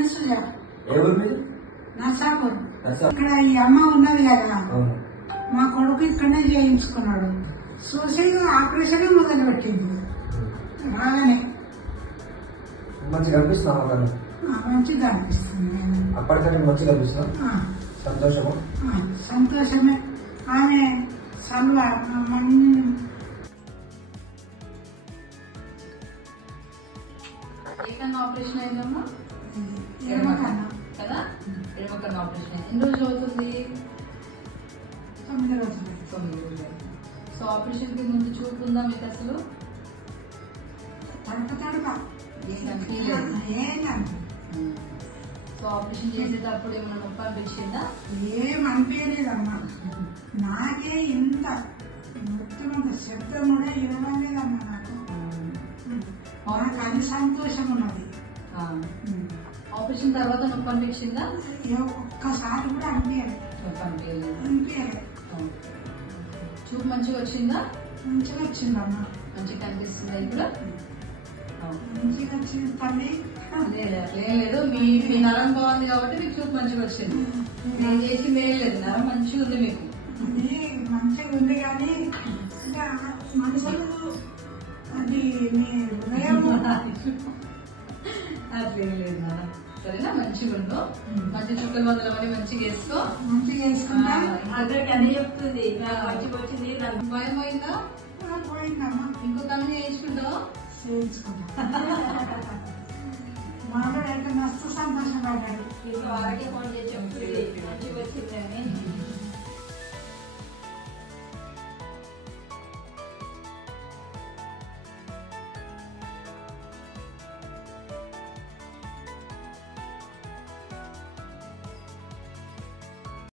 అనసూయ నర్సాపూర్. ఇక్కడ ఈ అమ్మ ఉన్నది కదా, మా కొడుకు ఇక్కడనే చేయించుకున్నాడు. చూసి ఆపరేషన్ మొదలు పెట్టింది. రాగానే మంచిగా అనిపిస్తుంది. మంచిగా అనిపిస్తుంది. అప్పటికంటే మంచిగా అనిపిస్తుంది. సంతోషమా? సంతోషమే. ఆమె సల్వ ఆపరేషన్ అయిందమ్మా కదా, ఎడమకన్నా ఆపరేషన్ అయింది. ఎన్ని రోజులు అవుతుంది? 9 రోజులు. 9 రోజులు. సో ఆపరేషన్ కి ముందు చూపు ఉందా మీకు అసలు? సో ఆపరేషన్ చేసేటప్పుడు ఏమైనా నొప్పి అనిపించిందా? ఏం అనిపించలేదమ్మా. నాకే ఇంత మొత్తం శబ్దం కూడా ఇవ్వలేదమ్మా. నాకు అది సంతోషం ఉన్నది. ఆపరేషన్ తర్వాత నొప్పి అనిపించిందా? ఒక్కసారి కూడా అనిపించలేదు. నొప్పి అనిపించలేదు. అనిపించలేదు. చూపు మంచిగా వచ్చిందా? మంచిగా వచ్చిందమ్మా. మంచిగా కనిపిస్తుందా ఇప్పుడు? మంచిగా వచ్చింది తల్లి. లేదు, మీ నరం బాగుంది కాబట్టి మీకు చూపు మంచిగా వచ్చింది. నేను చేసింది ఏం లేదు, నరం మంచిగా ఉంది మీకు. మంచిగా ఉంది కానీ మనుషులు అది మీ హృదయం అట్లేం లేదు నాన్న. సరేనా, మంచిగా ఉండు. మంచి చుక్కల మందులు అవన్నీ మంచిగా వేసుకో. మంచిగా వేసుకుంటా. అందరికి అన్నీ చెప్తుంది. భయం పోయిందా? పోయిందమ్మా. ఇంకో కన్ను చేయించుకుంటావు? చేయించుకుంటా. మామూలు అయితే మస్తు సంతోషపడ్డాడు. ఆరోగ్య ఫోన్ చేసి చెప్తుంది మంచిగా వచ్చిందని.